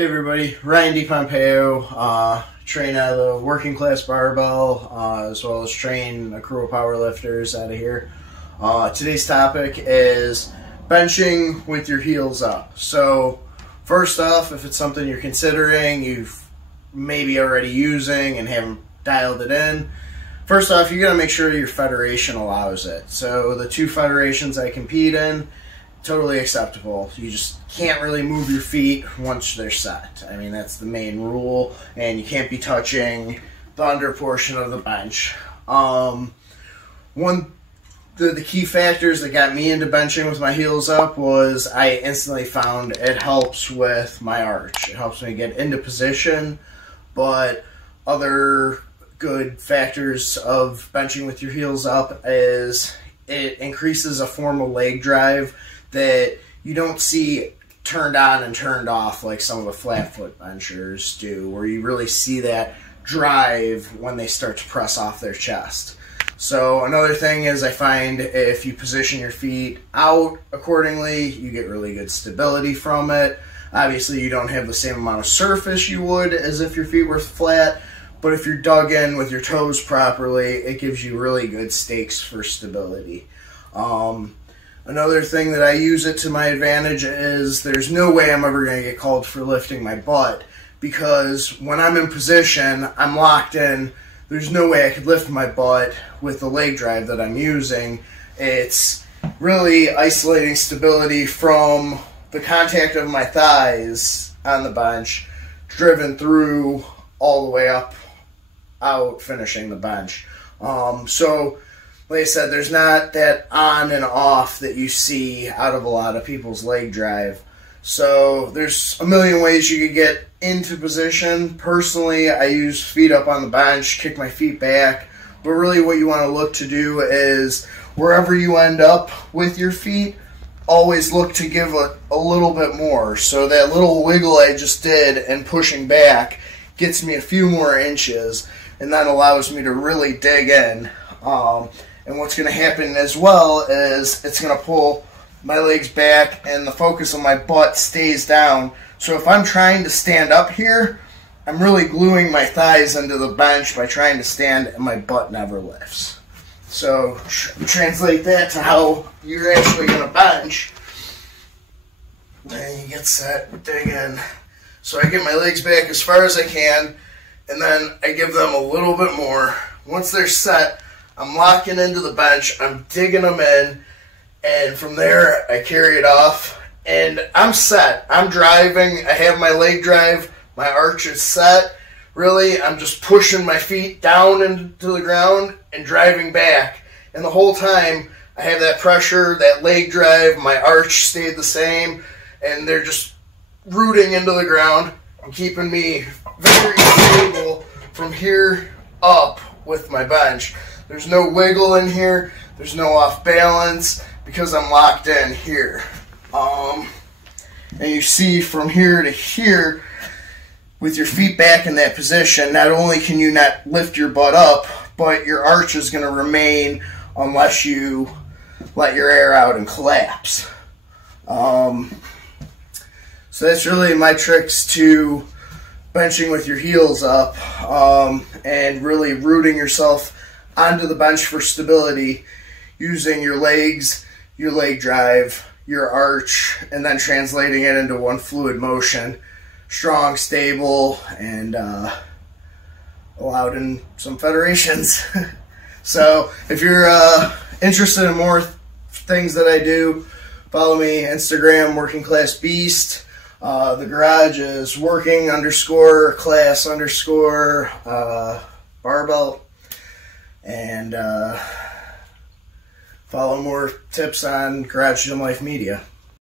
Hey everybody, Ryan DiPompeo, train out of the Working Class Barbell, as well as train a crew of powerlifters out of here. Today's topic is benching with your heels up. So first off, if it's something you're considering, you've maybe already using and haven't dialed it in, first off, you got to make sure your federation allows it. So the two federations I compete in, totally acceptable. You just can't really move your feet once they're set. I mean, that's the main rule, and you can't be touching the under portion of the bench. The key factors that got me into benching with my heels up was I instantly found it helps with my arch. It helps me get into position, but other good factors of benching with your heels up is it increases a form of leg drive that you don't see turned on and turned off like some of the flat foot benchers do, where you really see that drive when they start to press off their chest. So another thing is I find if you position your feet out accordingly, you get really good stability from it. Obviously, you don't have the same amount of surface you would as if your feet were flat, but if you're dug in with your toes properly, it gives you really good stakes for stability. Another thing that I use it to my advantage is there's no way I'm ever going to get called for lifting my butt, because when I'm in position, I'm locked in. There's no way I could lift my butt with the leg drive that I'm using. It's really isolating stability from the contact of my thighs on the bench, driven through all the way up, out, finishing the bench. Like I said, there's not that on and off that you see out of a lot of people's leg drive. So there's a million ways you could get into position. Personally, I use feet up on the bench, kick my feet back. But really what you want to look to do is wherever you end up with your feet, always look to give a little bit more. So that little wiggle I just did and pushing back gets me a few more inches, and that allows me to really dig in. And what's going to happen as well is it's going to pull my legs back and the focus of my butt stays down. So if I'm trying to stand up here, I'm really gluing my thighs into the bench by trying to stand, and my butt never lifts. So translate that to how you're actually going to bench. Then you get set, dig in. So I get my legs back as far as I can, and then I give them a little bit more. Once they're set, I'm locking into the bench, I'm digging them in, and from there I carry it off, and I'm set. I'm driving, I have my leg drive, my arch is set. Really, I'm just pushing my feet down into the ground and driving back. And the whole time, I have that pressure, that leg drive, my arch stayed the same, and they're just rooting into the ground and keeping me very stable from here up with my bench. There's no wiggle in here. There's no off balance because I'm locked in here. And you see from here to here, with your feet back in that position, not only can you not lift your butt up, but your arch is going to remain unless you let your air out and collapse. So that's really my tricks to benching with your heels up, and really rooting yourself onto the bench for stability, using your legs, your leg drive, your arch, and then translating it into one fluid motion. Strong, stable, and allowed in some federations. So if you're interested in more things that I do, follow me Instagram, Working Class Beast. The garage is working_class_barbell. And follow more tips on Garage Gym Life Media.